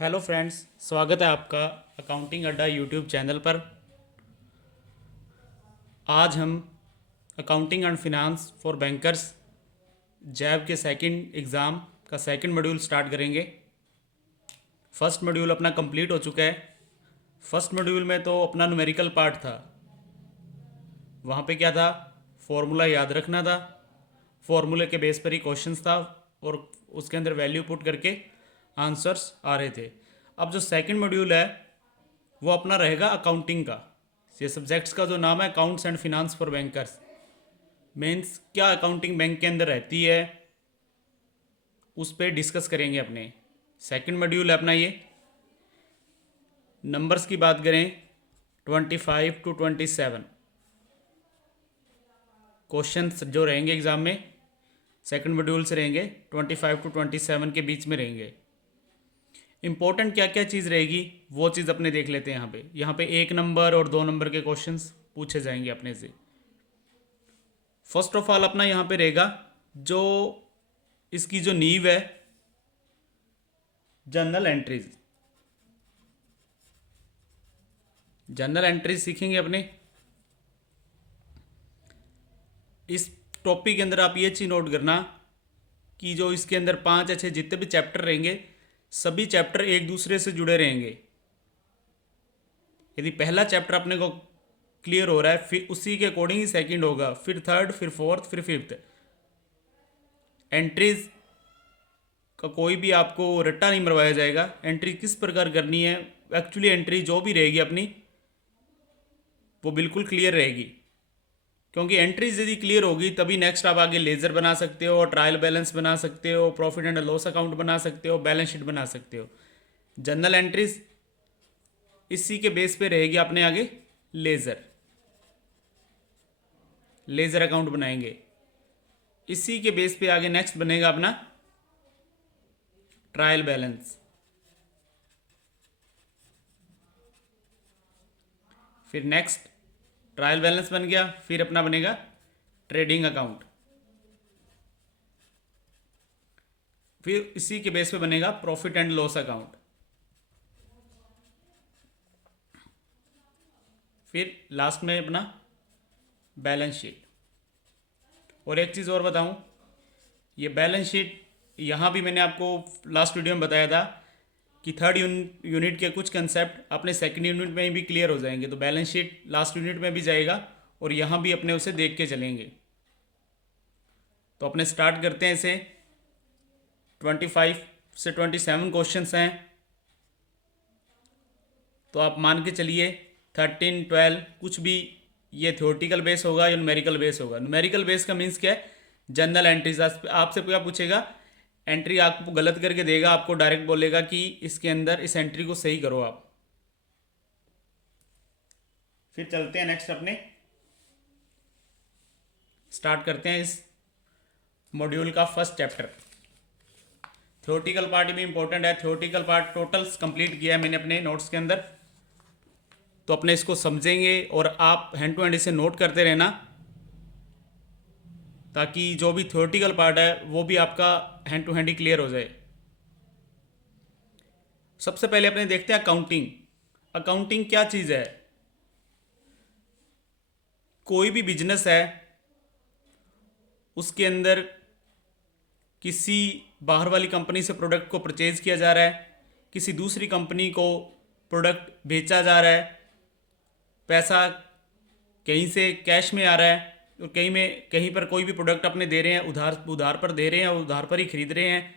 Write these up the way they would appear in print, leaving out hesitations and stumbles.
Hello friends, स्वागत है आपका अकाउंटिंग अड्डा यूट्यूब चैनल पर। आज हम accounting and finance for bankers JAIIB के सेकंड एग्ज़ाम का सेकंड मॉड्यूल स्टार्ट करेंगे। फर्स्ट मॉड्यूल अपना कंप्लीट हो चुका है। फर्स्ट मॉड्यूल में तो अपना न्यूमेरिकल पार्ट था। वहाँ पे क्या था, फॉर्मूला याद रखना था। फॉर्मूले के बेस पर ही क्वेश्चंस था और उसके अंदर वैल्यू पुट करके आंसर्स आ रहे थे। अब जो सेकंड मॉड्यूल है वो अपना रहेगा अकाउंटिंग का। ये सब्जेक्ट्स का जो नाम है accounts and finance for bankers, means क्या अकाउंटिंग बैंक के अंदर रहती है उस पर डिस्कस करेंगे अपने। सेकंड मॉड्यूल है अपना ये। नंबर्स की बात करें 25 to 27 क्वेश्चंस जो रहेंगे एग्ज़ाम में सेकंड मॉड्यूल से रहेंगे 25 to 27 के बीच में रहेंगे। इंपॉर्टेंट क्या क्या चीज़ रहेगी वो चीज़ अपने देख लेते हैं। यहाँ पे 1 नंबर और 2 नंबर के क्वेश्चंस पूछे जाएंगे अपने से। फर्स्ट ऑफ ऑल अपना यहाँ पे रहेगा जो इसकी जो नींव है, जर्नल एंट्रीज। जर्नल एंट्रीज सीखेंगे अपने। इस टॉपिक के अंदर आप ये चीज़ नोट करना कि जो इसके अंदर 5 अच्छे जितने भी चैप्टर रहेंगे सभी चैप्टर एक दूसरे से जुड़े रहेंगे। यदि पहला चैप्टर अपने को क्लियर हो रहा है फिर उसी के अकॉर्डिंग ही सेकंड होगा, फिर थर्ड, फिर फोर्थ, फिर फिफ्थ। एंट्रीज का कोई भी आपको रट्टा नहीं मरवाया जाएगा। एंट्री किस प्रकार करनी है, एक्चुअली एंट्री जो भी रहेगी अपनी वो बिल्कुल क्लियर रहेगी, क्योंकि एंट्रीज यदि क्लियर होगी तभी नेक्स्ट आप आगे लेजर बना सकते हो, ट्रायल बैलेंस बना सकते हो, प्रॉफिट एंड लॉस अकाउंट बना सकते हो, बैलेंस शीट बना सकते हो। जनरल एंट्रीज इसी के बेस पे रहेगी अपने आगे लेजर। लेजर अकाउंट बनाएंगे। इसी के बेस पे आगे नेक्स्ट बनेगा अपना ट्रायल बैलेंस। फिर नेक्स्ट ट्रायल बैलेंस बन गया, फिर अपना बनेगा ट्रेडिंग अकाउंट। फिर इसी के बेस पे बनेगा प्रॉफिट एंड लॉस अकाउंट। फिर लास्ट में अपना बैलेंस शीट। और एक चीज़ और बताऊं, ये बैलेंस शीट यहाँ भी मैंने आपको लास्ट वीडियो में बताया था कि थर्ड यूनिट के कुछ कंसेप्ट अपने सेकंड यूनिट में भी क्लियर हो जाएंगे, तो बैलेंस शीट लास्ट यूनिट में भी जाएगा और यहाँ भी अपने उसे देख के चलेंगे। तो अपने स्टार्ट करते हैं इसे। 25 से 27 क्वेश्चंस हैं, तो आप मान के चलिए 13, 12 कुछ भी ये थ्योरेटिकल बेस होगा या न्यूमेरिकल बेस होगा। न्यूमेरिकल बेस का मीन्स क्या है, जनरल एंट्रीज। आपसे क्या पूछेगा, एंट्री आपको गलत करके देगा, आपको डायरेक्ट बोलेगा कि इसके अंदर इस एंट्री को सही करो आप। फिर चलते हैं नेक्स्ट अपने, स्टार्ट करते हैं इस मॉड्यूल का फर्स्ट चैप्टर। थ्योरेटिकल पार्ट भी इंपॉर्टेंट है। थ्योरेटिकल पार्ट टोटल्स कंप्लीट किया है मैंने अपने नोट्स के अंदर, तो अपने इसको समझेंगे और आप हैंड टू हैंड इसे नोट करते रहना, ताकि जो भी थ्योरेटिकल पार्ट है वो भी आपका हैंड टू हैंड ही क्लियर हो जाए। सबसे पहले अपने देखते हैं अकाउंटिंग। अकाउंटिंग क्या चीज़ है। कोई भी बिजनेस है उसके अंदर किसी बाहर वाली कंपनी से प्रोडक्ट को परचेज किया जा रहा है, किसी दूसरी कंपनी को प्रोडक्ट बेचा जा रहा है, पैसा कहीं से कैश में आ रहा है और कहीं पर कोई भी प्रोडक्ट अपने दे रहे हैं, उधार पर दे रहे हैं और उधार पर ही खरीद रहे हैं।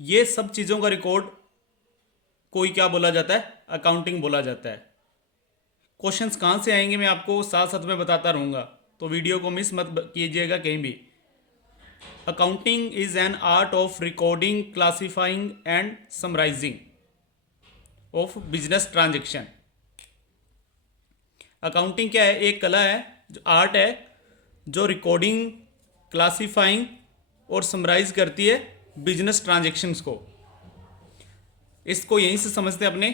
ये सब चीज़ों का रिकॉर्ड कोई क्या बोला जाता है, अकाउंटिंग बोला जाता है। क्वेश्चंस कहाँ से आएंगे मैं आपको साथ साथ में बताता रहूँगा, तो वीडियो को मिस मत कीजिएगा कहीं भी। Accounting is an art of recording, classifying and summarising of business transaction. Accounting क्या है, एक कला है, जो आर्ट है, जो रिकॉर्डिंग, क्लासिफाइंग और समराइज करती है बिजनेस ट्रांजेक्शन्स को। इसको यहीं से समझते हैं अपने।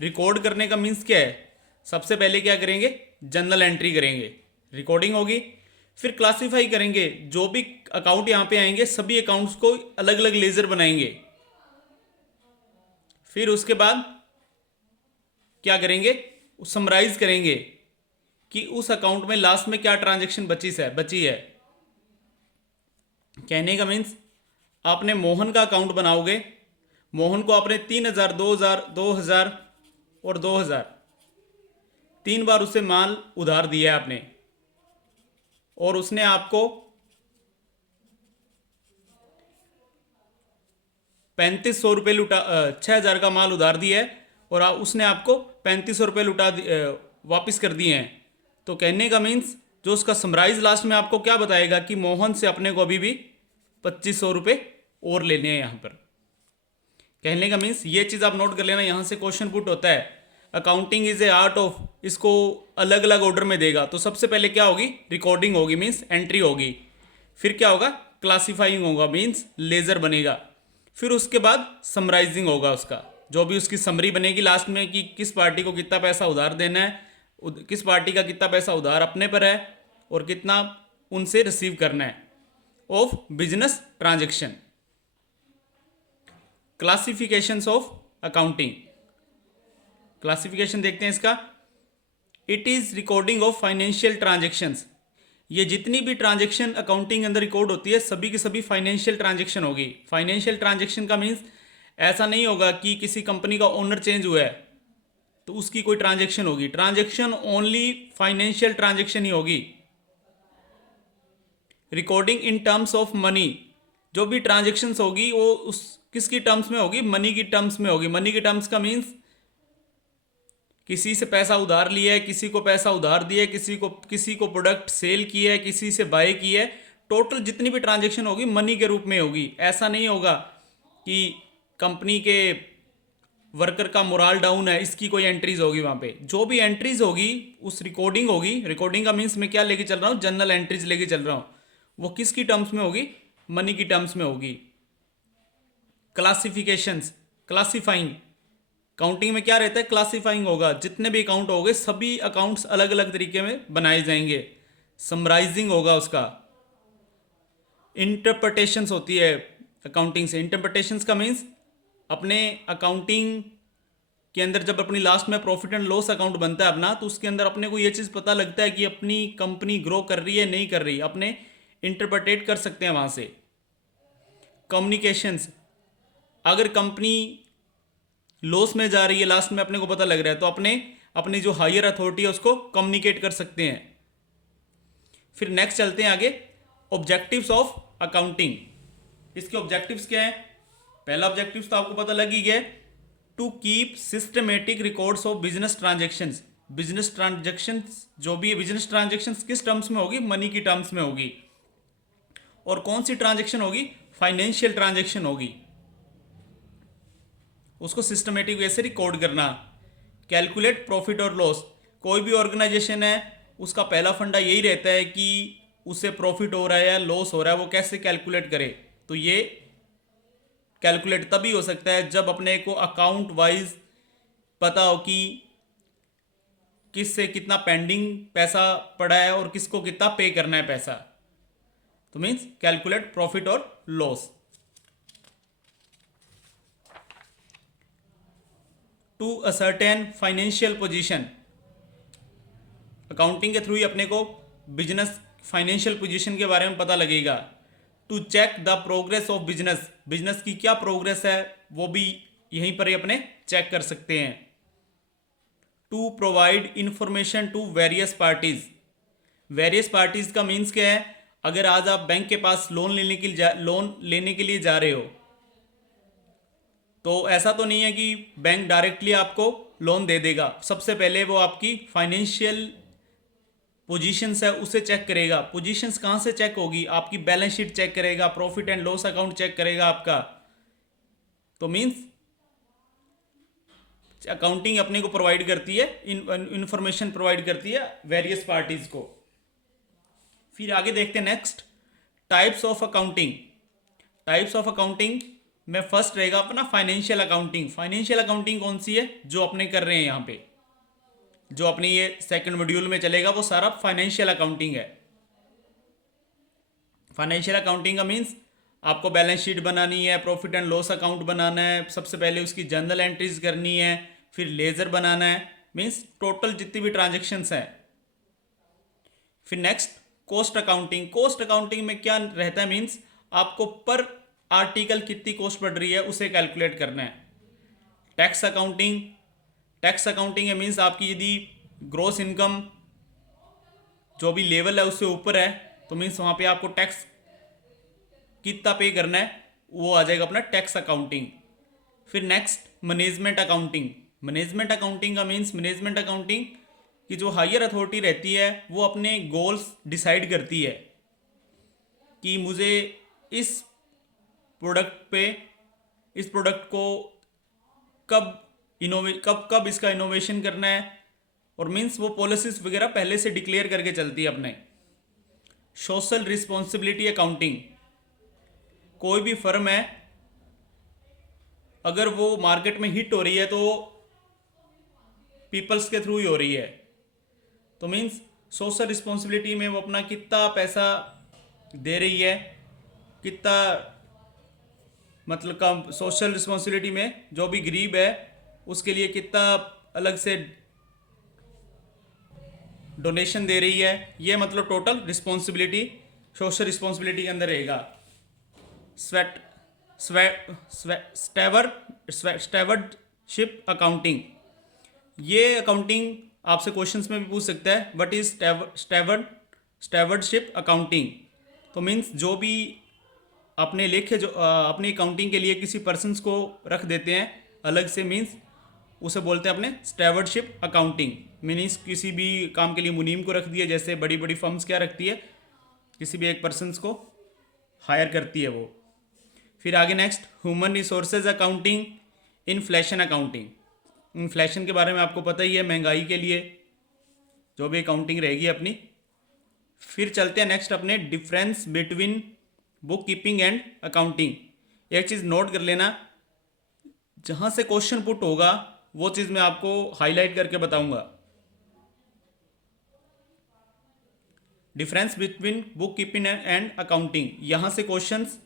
रिकॉर्ड करने का मीन्स क्या है, सबसे पहले क्या करेंगे, जर्नल एंट्री करेंगे, रिकॉर्डिंग होगी। फिर क्लासिफाई करेंगे, जो भी अकाउंट यहाँ पे आएंगे सभी अकाउंट्स को अलग अलग लेजर बनाएंगे। फिर उसके बाद क्या करेंगे, समराइज करेंगे कि उस अकाउंट में लास्ट में क्या ट्रांजैक्शन बची है। कहने का मीन्स आपने मोहन का अकाउंट बनाओगे, मोहन को आपने 3,000, 2,000, 2,000 और 2,000 3 बार उसे माल उधार दिया है आपने, और उसने आपको 3,500 रुपये 6,000 का माल उधार दिया है, और उसने आपको 3,500 रुपये वापस कर दिए हैं। तो कहने का मीन्स जो उसका समराइज लास्ट में आपको क्या बताएगा कि मोहन से अपने को अभी भी 2,500 रुपये और लेने हैं यहाँ पर। कहने का मीन्स ये चीज़ आप नोट कर लेना, यहाँ से क्वेश्चन पुट होता है accounting is A art of, इसको अलग अलग ऑर्डर में देगा। तो सबसे पहले क्या होगी, रिकॉर्डिंग होगी मीन्स एंट्री होगी, फिर क्या होगा, क्लासीफाइंग होगा मीन्स लेजर बनेगा, फिर उसके बाद समराइजिंग होगा, उसका जो भी उसकी समरी बनेगी लास्ट में कि किस पार्टी को कितना पैसा उधार देना है, किस पार्टी का कितना पैसा उधार अपने पर है और कितना उनसे रिसीव करना है of business transaction. Classifications of accounting, classification देखते हैं इसका। It is recording of financial transactions, ये जितनी भी ट्रांजेक्शन अकाउंटिंग के अंदर रिकॉर्ड होती है सभी की सभी फाइनेंशियल ट्रांजेक्शन होगी। फाइनेंशियल ट्रांजेक्शन का मीन्स ऐसा नहीं होगा कि किसी कंपनी का ओनर चेंज हुआ है तो उसकी कोई ट्रांजेक्शन होगी, ट्रांजेक्शन ओनली फाइनेंशियल ट्रांजेक्शन ही होगी। Recording in terms of money, जो भी ट्रांजेक्शन्स होगी वो उस किसकी टर्म्स में होगी, मनी की टर्म्स में होगी। मनी की टर्म्स का मीन्स किसी से पैसा उधार लिया है, किसी को पैसा उधार दिया है, किसी को प्रोडक्ट सेल किया है, किसी से बाय किया है, टोटल जितनी भी ट्रांजेक्शन होगी मनी के रूप में होगी। ऐसा नहीं होगा कि कंपनी के वर्कर का मोराल डाउन है इसकी कोई एंट्रीज होगी वहाँ पे। जो भी एंट्रीज होगी उस रिकॉर्डिंग होगी, रिकॉर्डिंग का मीन्स मैं क्या लेके चल रहा हूँ, जनरल एंट्रीज लेके चल रहा हूँ, वो किसकी टर्म्स में होगी, मनी की टर्म्स में होगी। क्लासिफिकेशंस, क्लासीफाइंग, काउंटिंग में क्या रहता है, क्लासीफाइंग होगा, जितने भी अकाउंट होंगे सभी अकाउंट्स अलग अलग तरीके में बनाए जाएंगे। समराइजिंग होगा उसका। इंटरप्रिटेशंस होती है अकाउंटिंग से, इंटरप्रिटेशंस का मीन्स अपने अकाउंटिंग के अंदर जब अपनी लास्ट में प्रॉफिट एंड लॉस अकाउंट बनता है अपना, तो उसके अंदर अपने को ये चीज़ पता लगता है कि अपनी कंपनी ग्रो कर रही है नहीं कर रही, अपने इंटरप्रिटेट कर सकते हैं वहाँ से। कम्युनिकेशंस, अगर कंपनी लॉस में जा रही है लास्ट में अपने को पता लग रहा है तो अपनी जो हायर अथॉरिटी है उसको कम्युनिकेट कर सकते हैं। फिर नेक्स्ट चलते हैं आगे, ऑब्जेक्टिव्स ऑफ अकाउंटिंग। इसके ऑब्जेक्टिव्स क्या है, पहला ऑब्जेक्टिव्स तो आपको पता लग ही गया, to keep systematic records of business transactions. Business transactions जो भी है, बिजनेस ट्रांजेक्शंस किस टर्म्स में होगी, मनी की टर्म्स में होगी। और कौन सी ट्रांजेक्शन होगी, फाइनेंशियल ट्रांजेक्शन होगी, उसको सिस्टमेटिक वे से रिकॉर्ड करना। कैलकुलेट प्रॉफिट और लॉस, कोई भी ऑर्गेनाइजेशन है उसका पहला फंडा यही रहता है कि उसे प्रॉफिट हो रहा है या लॉस हो रहा है वो कैसे कैलकुलेट करे। तो ये कैलकुलेट तभी हो सकता है जब अपने को अकाउंट वाइज पता हो कि किससे कितना पेंडिंग पैसा पड़ा है और किसको कितना पे करना है पैसा। तो मीन्स कैलकुलेट प्रॉफिट और loss. To ascertain financial position, accounting के थ्रू ही अपने को बिजनेस फाइनेंशियल पोजीशन के बारे में पता लगेगा। To check the progress of business, business की क्या प्रोग्रेस है वो भी यहीं पर ही अपने चेक कर सकते हैं। To provide information to various parties, various parties का मीन्स क्या है, अगर आज आप बैंक के पास लोन लेने के लिए जा रहे हो तो ऐसा तो नहीं है कि बैंक डायरेक्टली आपको लोन दे देगा। सबसे पहले वो आपकी फाइनेंशियल पोजीशंस है उसे चेक करेगा। पोजीशंस कहाँ से चेक होगी, आपकी बैलेंस शीट चेक करेगा, profit and loss account check करेगा आपका। तो मीन्स अकाउंटिंग अपने को प्रोवाइड करती है, इंफॉर्मेशन प्रोवाइड करती है वेरियस पार्टीज को। फिर आगे देखते हैं next, types of accounting. Types of accounting में फर्स्ट रहेगा अपना फाइनेंशियल अकाउंटिंग। फाइनेंशियल अकाउंटिंग कौन सी है, जो अपने कर रहे हैं यहाँ पे, जो अपनी ये सेकंड मॉड्यूल में चलेगा वो सारा फाइनेंशियल अकाउंटिंग है। फाइनेंशियल अकाउंटिंग का मीन्स आपको बैलेंस शीट बनानी है, प्रॉफिट एंड लॉस अकाउंट बनाना है, सबसे पहले उसकी जर्नल एंट्रीज करनी है, फिर लेजर बनाना है, मीन्स टोटल जितनी भी ट्रांजेक्शन्स हैं। फिर next cost accounting. Cost accounting में क्या रहता है, मीन्स आपको पर आर्टिकल कितनी कॉस्ट पड़ रही है उसे कैलकुलेट करना है। Tax accounting. टैक्स अकाउंटिंग है मीन्स आपकी यदि ग्रॉस इनकम जो भी लेवल है उससे ऊपर है तो मीन्स वहाँ पे आपको टैक्स कितना पे करना है वो आ जाएगा अपना टैक्स अकाउंटिंग। फिर next management accounting. Management accounting का मीन्स मैनेजमेंट अकाउंटिंग की जो हायर अथॉरिटी रहती है वो अपने गोल्स डिसाइड करती है कि मुझे इस प्रोडक्ट को कब इसका इनोवेशन करना है, और मीन्स वो पॉलिसीज वगैरह पहले से डिक्लेयर करके चलती है अपने। Social responsibility accounting. कोई भी फर्म है अगर वो मार्केट में हिट हो रही है तो पीपल्स के थ्रू ही हो रही है, तो मीन्स सोशल रिस्पॉन्सिबिलिटी में वो अपना कितना पैसा दे रही है, कितना मतलब कम सोशल रिस्पॉन्सिबिलिटी में जो भी गरीब है उसके लिए कितना अलग से डोनेशन दे रही है, ये मतलब टोटल रिस्पॉन्सिबिलिटी सोशल रिस्पॉन्सिबिलिटी के अंदर रहेगा। Stewardship accounting. ये अकाउंटिंग आपसे क्वेश्चंस में भी पूछ सकता है, व्हाट इज स्टेवर्डशिप अकाउंटिंग। तो मीन्स जो भी अपने लेखे जो अपनी अकाउंटिंग के लिए किसी पर्सनस को रख देते हैं अलग से, मीन्स उसे बोलते हैं अपने स्टेवर्डशिप अकाउंटिंग। मीन्स किसी भी काम के लिए मुनीम को रख दिया, जैसे बड़ी बड़ी फर्म्स क्या रखती है किसी भी एक पर्सनस को हायर करती है वो। फिर आगे next human resources accounting, inflation accounting. Inflation के बारे में आपको पता ही है, महंगाई के लिए जो भी अकाउंटिंग रहेगी अपनी। फिर चलते हैं नेक्स्ट अपने difference between book keeping and accounting. एक चीज़ नोट कर लेना, जहाँ से क्वेश्चन पुट होगा वो चीज़ मैं आपको हाईलाइट करके बताऊंगा। Difference between book keeping and accounting, यहाँ से क्वेश्चंस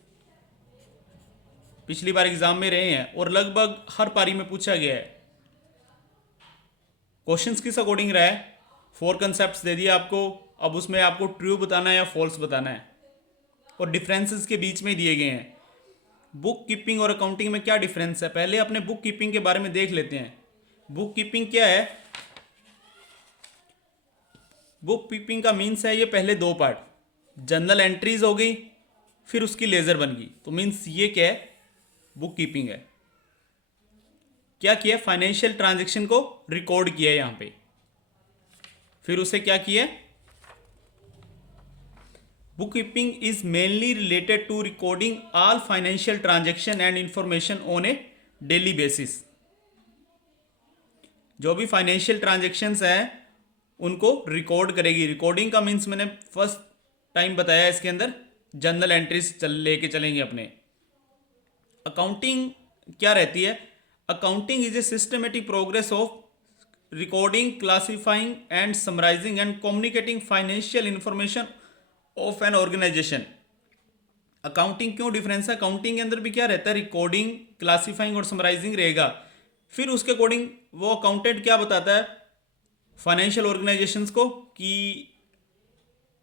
पिछली बार एग्जाम में रहे हैं और लगभग हर पारी में पूछा गया है। क्वेश्चंस किस अकॉर्डिंग रहा है, 4 कंसेप्ट दे दिए आपको, अब उसमें आपको ट्रू बताना है या फॉल्स बताना है, और डिफरेंसेस के बीच में दिए गए हैं। बुक कीपिंग और अकाउंटिंग में क्या डिफरेंस है, पहले अपने बुक कीपिंग के बारे में देख लेते हैं। बुक कीपिंग क्या है, बुक कीपिंग का मीन्स है ये पहले 2 पार्ट, जर्नल एंट्रीज हो गई फिर उसकी लेजर बन गई, तो मीन्स ये क्या है बुक कीपिंग है। क्या किया, फाइनेंशियल ट्रांजैक्शन को रिकॉर्ड किया यहां पे, फिर उसे क्या किया, book keeping is mainly related to recording all financial transaction and information on a daily basis. जो भी फाइनेंशियल ट्रांजैक्शंस हैं उनको रिकॉर्ड करेगी। रिकॉर्डिंग का मीन्स मैंने फर्स्ट टाइम बताया, इसके अंदर जर्नल एंट्रीज लेके चलेंगे अपने। अकाउंटिंग क्या रहती है, accounting is a systematic progress of recording, classifying and summarising and communicating financial information of an organisation. Accounting क्यों डिफरेंस है, अकाउंटिंग के अंदर भी क्या रहता है, रिकॉर्डिंग, क्लासिफाइंग और समराइजिंग रहेगा। फिर उसके अकॉर्डिंग वो अकाउंटेंट क्या बताता है फाइनेंशियल ऑर्गेनाइजेशंस को कि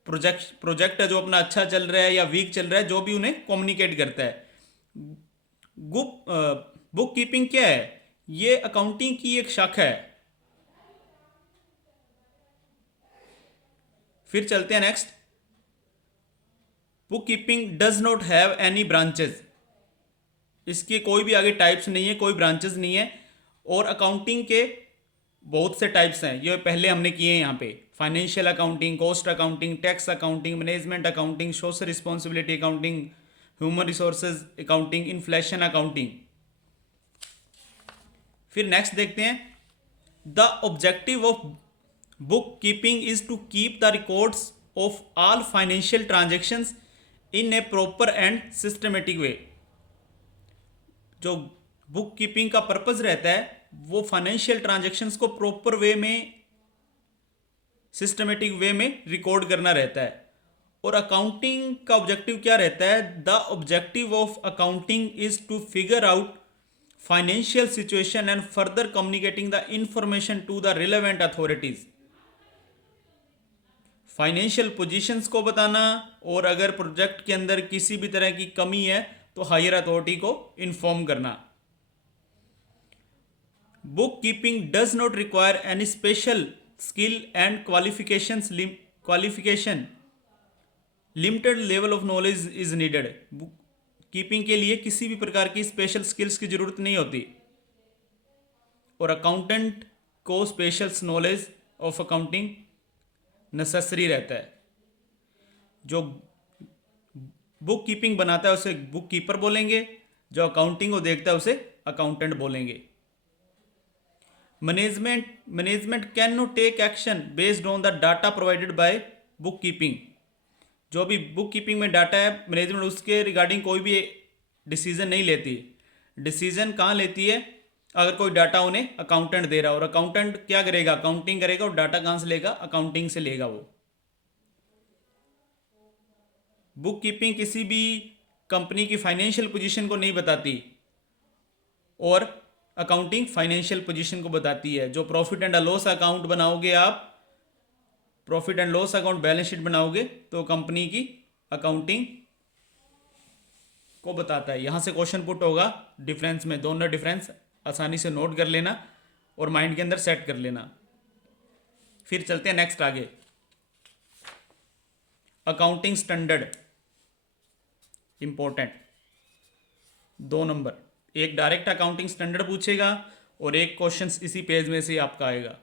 प्रोजेक्ट है जो अपना अच्छा चल रहा है या वीक चल रहा है, जो भी उन्हें कम्युनिकेट करता है। बुक कीपिंग क्या है, ये अकाउंटिंग की एक शाखा है। फिर चलते हैं next, book keeping does not have any branches, इसके कोई भी आगे टाइप्स नहीं है, कोई ब्रांचेस नहीं है। और अकाउंटिंग के बहुत से टाइप्स हैं, ये पहले हमने किए हैं यहाँ पे, financial accounting, cost accounting, tax accounting, management accounting, social responsibility accounting, human resources accounting, inflation accounting. फिर नेक्स्ट देखते हैं, the objective of book keeping is to keep the records of all financial transactions in a proper and systematic way. जो book keeping का purpose रहता है वो financial transactions को proper way में, सिस्टमेटिक वे में रिकॉर्ड करना रहता है। और अकाउंटिंग का ऑब्जेक्टिव क्या रहता है? The objective of accounting is to figure out financial situation and further communicating the information to the relevant authorities. Financial positions को बताना, और अगर प्रोजेक्ट के अंदर किसी भी तरह की कमी है तो हायर अथॉरिटी को इन्फॉर्म करना। Book keeping does not require any special skill and qualification, limited level of knowledge is needed. Book keeping के लिए किसी भी प्रकार की स्पेशल स्किल्स की जरूरत नहीं होती, और अकाउंटेंट को special knowledge of accounting necessary रहता है। जो बुक कीपिंग बनाता है उसे बुक कीपर बोलेंगे, जो अकाउंटिंग को देखता है उसे अकाउंटेंट बोलेंगे। Management cannot take action based on the data provided by book keeping. जो भी बुक कीपिंग में डाटा है, मैनेजमेंट उसके रिगार्डिंग कोई भी डिसीजन नहीं लेती। डिसीजन कहाँ लेती है? अगर कोई डाटा उन्हें अकाउंटेंट दे रहा है, और अकाउंटेंट क्या करेगा? अकाउंटिंग करेगा, और डाटा कहाँ से लेगा? अकाउंटिंग से लेगा वो। बुक कीपिंग किसी भी कंपनी की फाइनेंशियल पोजीशन को नहीं बताती, और अकाउंटिंग फाइनेंशियल पोजीशन को बताती है। जो प्रॉफिट एंड लॉस अकाउंट बनाओगे आप, profit and loss account balance sheet बनाओगे, तो कंपनी की अकाउंटिंग को बताता है। यहां से क्वेश्चन पुट होगा डिफरेंस में, दोनों डिफरेंस आसानी से नोट कर लेना और माइंड के अंदर सेट कर लेना। फिर चलते हैं नेक्स्ट आगे। Accounting standard important, 2 number. एक डायरेक्ट अकाउंटिंग स्टैंडर्ड पूछेगा, और एक क्वेश्चन इसी पेज में से आपका आएगा।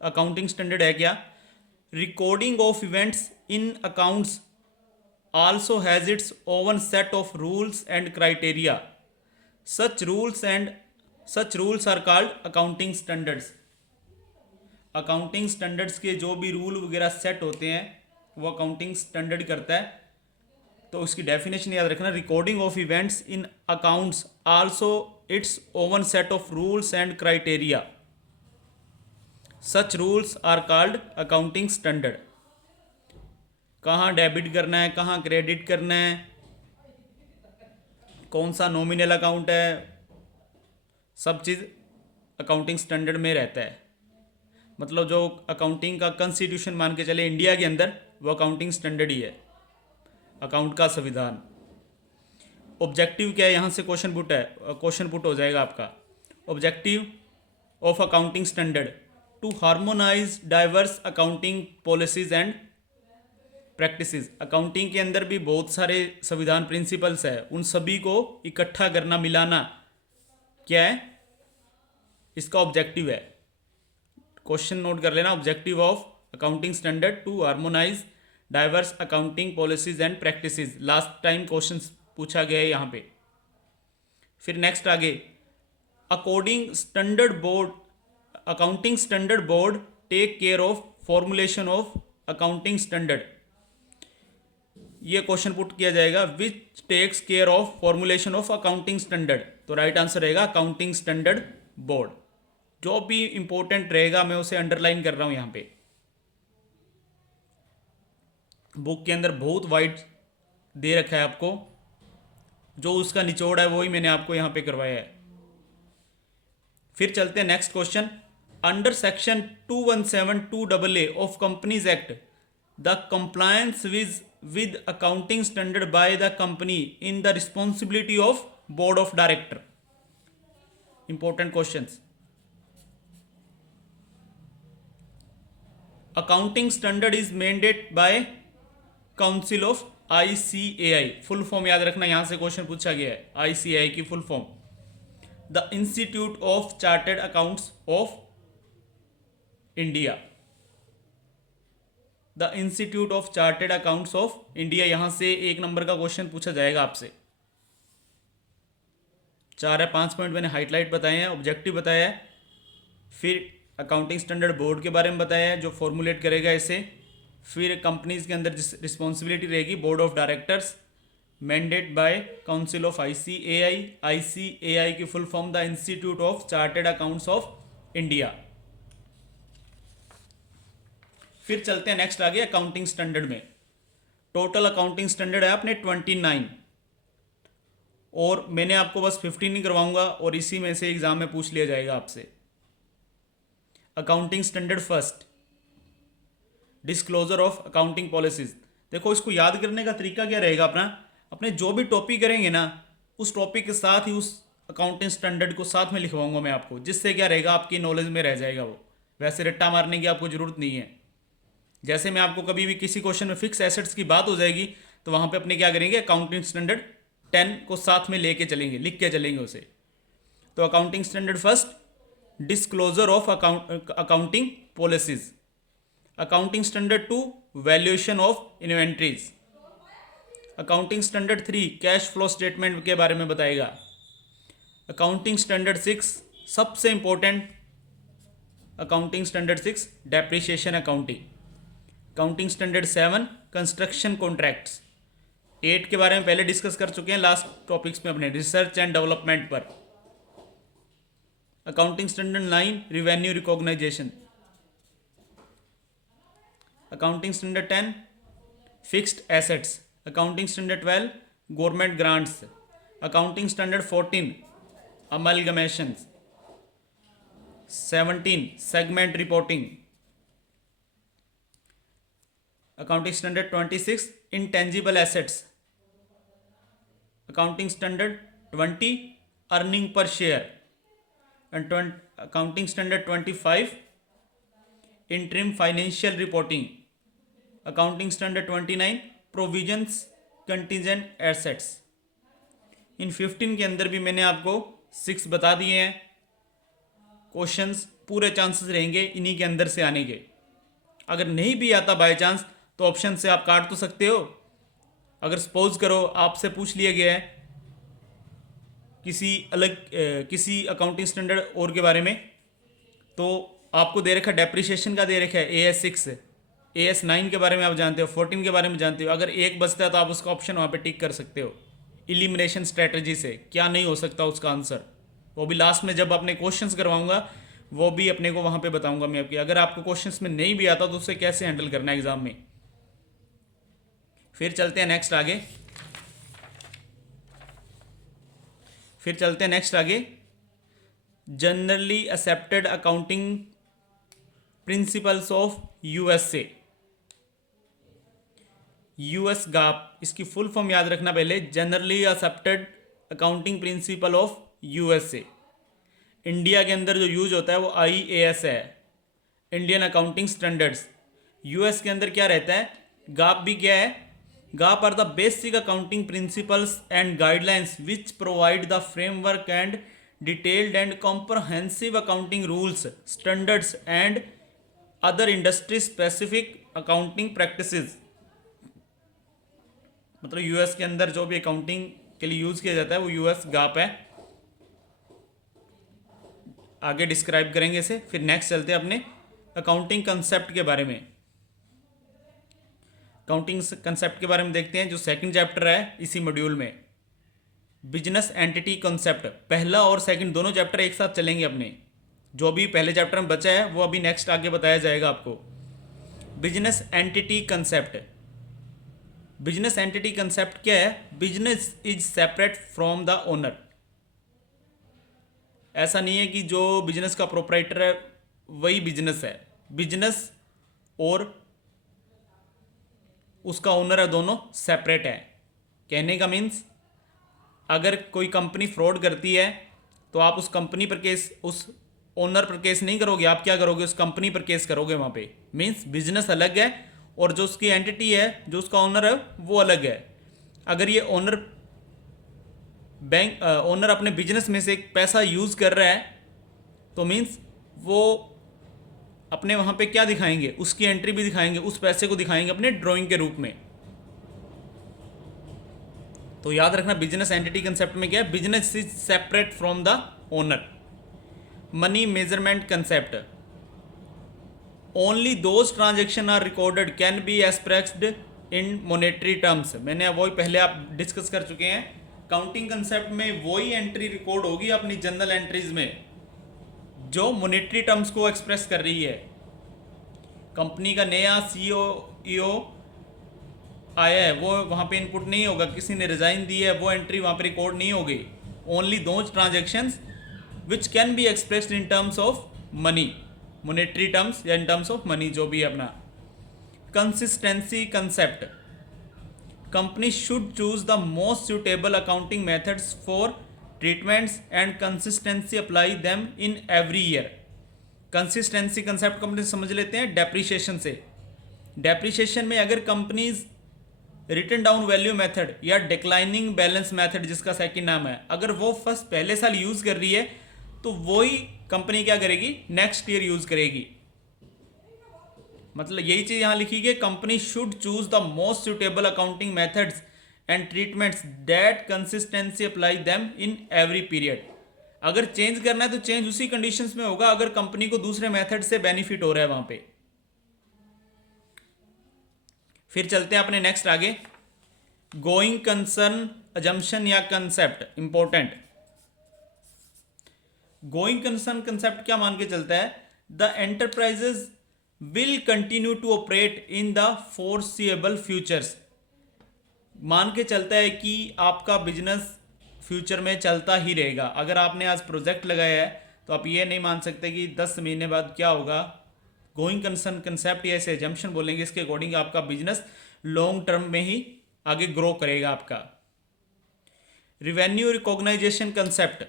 अकाउंटिंग स्टैंडर्ड है क्या? Recording of events in accounts also has its own set of rules and criteria. Such rules are called accounting standards. Accounting standards के जो भी रूल वगैरह सेट होते हैं वो अकाउंटिंग स्टैंडर्ड करता है। तो उसकी डेफिनेशन याद रखना, recording of events in accounts also its own set of rules and criteria. Such rules are called accounting standard. कहाँ डेबिट करना है, कहाँ क्रेडिट करना है, कौन सा नॉमिनल अकाउंट है, सब चीज़ अकाउंटिंग स्टैंडर्ड में रहता है। मतलब जो अकाउंटिंग का कॉन्स्टिट्यूशन मान के चले इंडिया के अंदर, वो अकाउंटिंग स्टैंडर्ड ही है, अकाउंट का संविधान। ऑब्जेक्टिव क्या है? यहाँ से क्वेश्चन पुट हो जाएगा आपका। Objective of accounting standard to harmonise diverse accounting policies and practices. Accounting के अंदर भी बहुत सारे संविधान प्रिंसिपल्स है, उन सभी को इकट्ठा करना, मिलाना क्या है? इसका ऑब्जेक्टिव है। क्वेश्चन नोट कर लेना, objective of accounting standard to harmonise diverse accounting policies and practices. Last time question पूछा गया है यहाँ पे। फिर नेक्स्ट आगे, according standard board, accounting standard board take care of formulation of accounting standard. ये क्वेश्चन पुट किया जाएगा, which takes care of formulation of accounting standard. तो राइट आंसर रहेगा अकाउंटिंग स्टैंडर्ड बोर्ड। जो भी इंपॉर्टेंट रहेगा मैं उसे अंडरलाइन कर रहा हूं यहां पे। बुक के अंदर बहुत वाइड दे रखा है आपको, जो उसका निचोड़ है वही मैंने आपको यहां पे करवाया है। फिर चलते हैं next question. Under section 2172AA of companies act, the compliance with accounting standard by the company in the responsibility of board of director. Important questions. Accounting standard is mandate by council of ICAI। Full form याद रखना, यहां से question पूछा गया है। ICAI की full form the institute of chartered accounts of India. The institute of chartered accounts of India. यहां से 1 नंबर का क्वेश्चन पूछा जाएगा आपसे। 4 या 5 पॉइंट मैंने हाईलाइट बताए हैं, ऑब्जेक्टिव बताया है, फिर अकाउंटिंग स्टैंडर्ड बोर्ड के बारे में बताया है जो फॉर्मुलेट करेगा इसे, फिर कंपनीज के अंदर जिस रिस्पॉन्सिबिलिटी रहेगी board of directors, mandate by council of ICAI। ICAI की full form the institute of chartered accounts of India. फिर चलते हैं नेक्स्ट आगे अकाउंटिंग स्टैंडर्ड में। टोटल अकाउंटिंग स्टैंडर्ड है अपने 29, और मैंने आपको बस 15 ही करवाऊंगा और इसी में से एग्जाम में पूछ लिया जाएगा आपसे। Accounting standard first, disclosure of accounting policies. देखो इसको याद करने का तरीका क्या रहेगा अपना, अपने जो भी टॉपिक करेंगे ना उस टॉपिक के साथ ही उस अकाउंटिंग स्टैंडर्ड को साथ में लिखवाऊंगा मैं आपको, जिससे क्या रहेगा आपकी नॉलेज में रह जाएगा वो। वैसे रट्टा मारने की आपको ज़रूरत नहीं है। जैसे मैं आपको कभी भी किसी क्वेश्चन में फिक्स एसेट्स की बात हो जाएगी तो वहाँ पे अपने क्या करेंगे, अकाउंटिंग स्टैंडर्ड 10 को साथ में लेके चलेंगे, लिख के चलेंगे उसे। तो accounting standard first, disclosure of accounting policies. Accounting standard 2, valuation of inventories. Accounting standard 3, cash flow statement के बारे में बताएगा। अकाउंटिंग स्टैंडर्ड 6, सबसे important accounting standard 6, depreciation accounting. Accounting standard 7, construction contracts. 8 के बारे में पहले डिस्कस कर चुके हैं लास्ट टॉपिक्स में अपने, रिसर्च एंड डेवलपमेंट पर। Accounting standard 9, revenue recognition. Accounting standard 10, fixed assets. Accounting standard 12, government grants. Accounting standard 14, amalgamations. 17, segment reporting. Accounting standard 26, intangible assets. Accounting standard 20, earning per share. And accounting standard 25, interim financial reporting. Accounting standard 29, provisions contingent assets. इन 15 के अंदर भी मैंने आपको 6 बता दिए हैं। Questions पूरे चांसेस रहेंगे इन्हीं के अंदर से आने के। अगर नहीं भी आता बाय चांस तो ऑप्शन से आप काट तो सकते हो। अगर सपोज करो आपसे पूछ लिया गया है किसी अकाउंटिंग स्टैंडर्ड और के बारे में, तो आपको दे रखा है डेप्रिसिएशन का, दे रखा है AS6, AS9 के बारे में आप जानते हो, 14 के बारे में जानते हो। अगर एक बचता है तो आप उसका ऑप्शन वहाँ पे टिक कर सकते हो। इलिमिनेशन स्ट्रेटजी से क्या नहीं हो सकता उसका आंसर, वो भी लास्ट में जब अपने क्वेश्चंस करवाऊंगा वो भी अपने को वहाँ पे बताऊंगा मैं आपकी। अगर आपको क्वेश्चंस में नहीं भी आता तो उसे कैसे हैंडल करना है एग्जाम में। फिर चलते हैं नेक्स्ट आगे। Generally accepted accounting principles of USA। US GAAP, इसकी फुल फॉर्म याद रखना पहले, generally accepted accounting principle of USA। India के अंदर जो यूज होता है वो IAS है, इंडियन अकाउंटिंग स्टैंडर्ड्स। US के अंदर क्या रहता है, GAAP भी क्या है, GAAP are the basic accounting principles and guidelines which provide the framework and detailed and comprehensive accounting rules, standards and other industry specific accounting practices. मतलब US के अंदर जो भी अकाउंटिंग के लिए यूज किया जाता है वो US GAAP है। आगे डिस्क्राइब करेंगे इसे। फिर नेक्स्ट चलते हैं अपने अकाउंटिंग कंसेप्ट के बारे में। अकाउंटिंग कंसेप्ट के बारे में देखते हैं, जो सेकंड चैप्टर है इसी मॉड्यूल में, बिजनेस एंटिटी कंसेप्ट। पहला और सेकंड दोनों चैप्टर एक साथ चलेंगे अपने। जो भी पहले चैप्टर में बचा है वो अभी नेक्स्ट आगे बताया जाएगा आपको। Business entity concept. Business entity concept क्या है, business is separate from the owner. ऐसा नहीं है कि जो बिजनेस का प्रोप्राइटर है वही बिजनेस है, बिजनेस और उसका ओनर है दोनों सेपरेट है। कहने का मीन्स अगर कोई कंपनी फ्रॉड करती है तो आप उस कंपनी पर केस, उस ओनर पर केस नहीं करोगे, आप क्या करोगे, उस कंपनी पर केस करोगे। वहाँ पे मीन्स बिजनेस अलग है और जो उसकी एंटिटी है, जो उसका ओनर है वो अलग है। अगर ये ओनर अपने बिजनेस में से एक पैसा यूज़ कर रहा है तो मीन्स वो अपने वहाँ पे क्या दिखाएंगे, उसकी एंट्री भी दिखाएंगे, उस पैसे को दिखाएंगे अपने ड्राइंग के रूप में। तो याद रखना बिजनेस एंटिटी कंसेप्ट में क्या है, business is separate from the owner. Money measurement concept. Only those transaction are recorded can be expressed in monetary terms. मैंने वही पहले आप डिस्कस कर चुके हैं। काउंटिंग कंसेप्ट में वही एंट्री रिकॉर्ड होगी अपनी जनरल एंट्रीज में जो मॉनेटरी टर्म्स को एक्सप्रेस कर रही है। कंपनी का नया CEO आया है वो वहाँ पे इनपुट नहीं होगा, किसी ने रिजाइन दी है वो एंट्री वहाँ पे रिकॉर्ड नहीं होगी। Only those transactions which can be expressed in terms of money, monetary terms या इन टर्म्स ऑफ मनी, जो भी है अपना। Consistency concept, company should choose the most suitable accounting methods for treatments and consistency apply them in every year. Consistency concept company समझ लेते हैं depreciation से। Depreciation में अगर companies written down value method या डिक्लाइनिंग बैलेंस मेथड जिसका second नाम है, अगर वो फर्स्ट पहले साल यूज कर रही है तो वही कंपनी क्या करेगी, नेक्स्ट ईयर यूज करेगी। मतलब यही चीज यहां लिखी गई, company should choose the most suitable accounting methods and treatments that consistency apply them in every period. अगर चेंज करना है तो चेंज उसी कंडीशंस में होगा अगर कंपनी को दूसरे मेथड से बेनिफिट हो रहा है वहां पे। फिर चलते हैं अपने नेक्स्ट आगे, गोइंग कंसर्न अजम्पशन या concept important. Going concern concept क्या मान के चलता है, the enterprises will continue to operate in the foreseeable futures. मान के चलता है कि आपका बिजनेस फ्यूचर में चलता ही रहेगा। अगर आपने आज प्रोजेक्ट लगाया है तो आप ये नहीं मान सकते कि 10 महीने बाद क्या होगा। गोइंग कंसर्न कंसेप्ट या ऐसे एजम्पशन बोलेंगे, इसके अकॉर्डिंग आपका बिजनेस लॉन्ग टर्म में ही आगे ग्रो करेगा आपका। Revenue recognisation concept,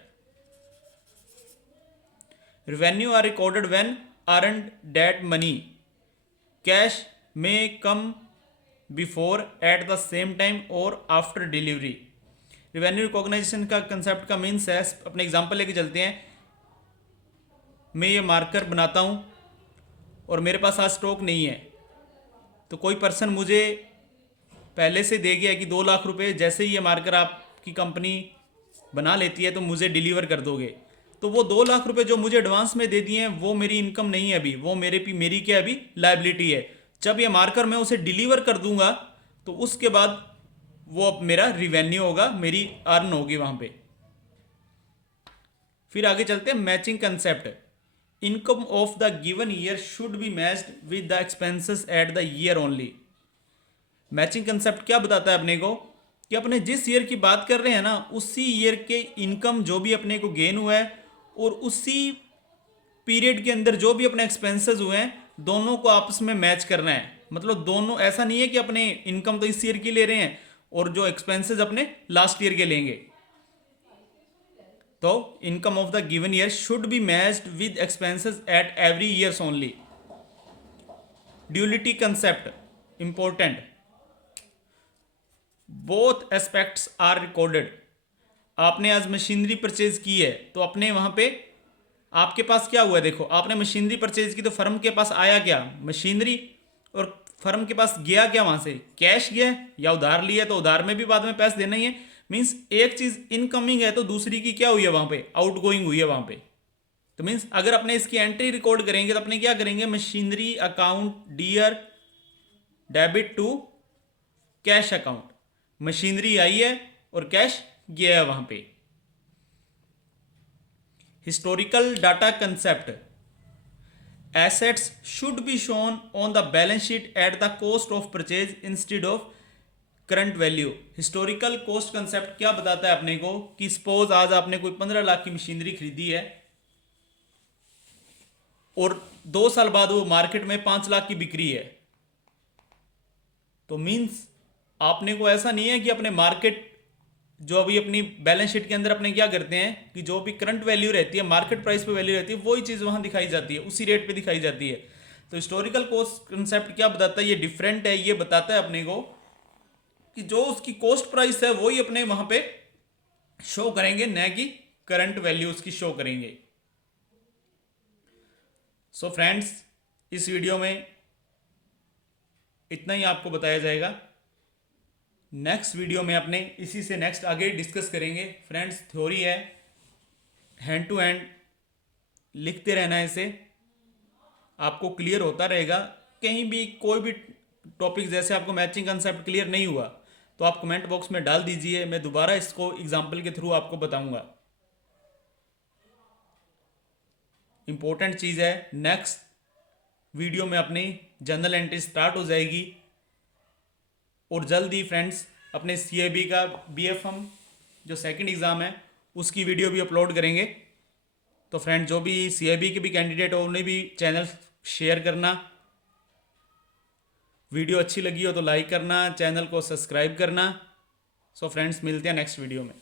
revenue are recorded when earned that money cash may come before at the same time or after delivery। revenue recognition का कंसेप्ट का मीन्स है, अपने एग्जांपल लेके चलते हैं। मैं ये मार्कर बनाता हूँ और मेरे पास आज स्टॉक नहीं है, तो कोई पर्सन मुझे पहले से दे गया कि 2 लाख रुपए जैसे ही ये मार्कर आपकी कंपनी बना लेती है तो मुझे डिलीवर कर दोगे। तो वो 2 लाख रुपए जो मुझे एडवांस में दे दिए हैं वो मेरी इनकम नहीं है अभी, वो मेरी क्या अभी लायबिलिटी है। जब ये मार्कर मैं उसे डिलीवर कर दूंगा तो उसके बाद वो अब मेरा रिवेन्यू होगा, मेरी अर्न होगी वहां पे। फिर आगे चलते हैं matching concept, income of the given year should be matched with the expenses at the year only. Matching concept क्या बताता है अपने को कि अपने जिस ईयर की बात कर रहे हैं ना, उसी ईयर के इनकम जो भी अपने को गेन हुआ है और उसी पीरियड के अंदर जो भी अपने एक्सपेंसेस हुए हैं दोनों को आपस में मैच करना है। मतलब दोनों, ऐसा नहीं है कि अपने इनकम तो इस ईयर की ले रहे हैं और जो एक्सपेंसेस अपने लास्ट ईयर के लेंगे। तो income of the given year should be matched with expenses at every years only. Duality concept important, both aspects are recorded. आपने आज मशीनरी परचेज की है तो अपने वहां पे आपके पास क्या हुआ, देखो आपने मशीनरी परचेज की तो फर्म के पास आया क्या, मशीनरी, और फर्म के पास गया क्या, वहां से कैश गया या उधार लिया तो उधार में भी बाद में पैसे देना ही है। मीन्स एक चीज इनकमिंग है तो दूसरी की क्या हुई है वहां पे, आउट गोइंग हुई है वहां पे। तो मीन्स अगर अपने इसकी एंट्री रिकॉर्ड करेंगे तो अपने क्या करेंगे, machinery account dear debit to cash account, machinery आई है और कैश गया है वहां पे। Historical data concept, assets should be shown on the balance sheet at the cost of purchase instead of current value. Historical cost concept क्या बताता है अपने को कि सपोज आज आपने कोई 15 लाख की मशीनरी खरीदी है और 2 साल बाद वो मार्केट में 5 लाख की बिक्री है, तो मीन्स आपने को ऐसा नहीं है कि अपने मार्केट जो अभी अपनी बैलेंस शीट के अंदर अपने क्या करते हैं कि जो भी करंट वैल्यू रहती है, मार्केट प्राइस पे वैल्यू रहती है, वही चीज़ वहां दिखाई जाती है, उसी रेट पे दिखाई जाती है। तो हिस्टोरिकल कॉस्ट कंसेप्ट क्या बताता है, ये डिफरेंट है। ये बताता है अपने को कि जो उसकी कॉस्ट प्राइस है वही अपने वहां पे शो करेंगे, न कि करंट वैल्यू उसकी शो करेंगे। सो फ्रेंड्स, इस वीडियो में इतना ही आपको बताया जाएगा। नेक्स्ट वीडियो में अपने इसी से नेक्स्ट आगे डिस्कस करेंगे। फ्रेंड्स, थ्योरी है, हैंड टू हैंड लिखते रहना है, इसे आपको क्लियर होता रहेगा। कहीं भी कोई भी टॉपिक जैसे आपको मैचिंग कंसेप्ट क्लियर नहीं हुआ तो आप कमेंट बॉक्स में डाल दीजिए, मैं दोबारा इसको एग्जाम्पल के थ्रू आपको बताऊंगा। इंपॉर्टेंट चीज़ है, नेक्स्ट वीडियो में अपनी जर्नल एंट्री स्टार्ट हो जाएगी। और जल्द ही फ्रेंड्स अपने CAB का BF जो सेकंड एग्ज़ाम है उसकी वीडियो भी अपलोड करेंगे। तो फ्रेंड जो भी CAB के भी कैंडिडेट हो उन्हें भी चैनल शेयर करना, वीडियो अच्छी लगी हो तो लाइक करना, चैनल को सब्सक्राइब करना। सो फ्रेंड्स मिलते हैं नेक्स्ट वीडियो में।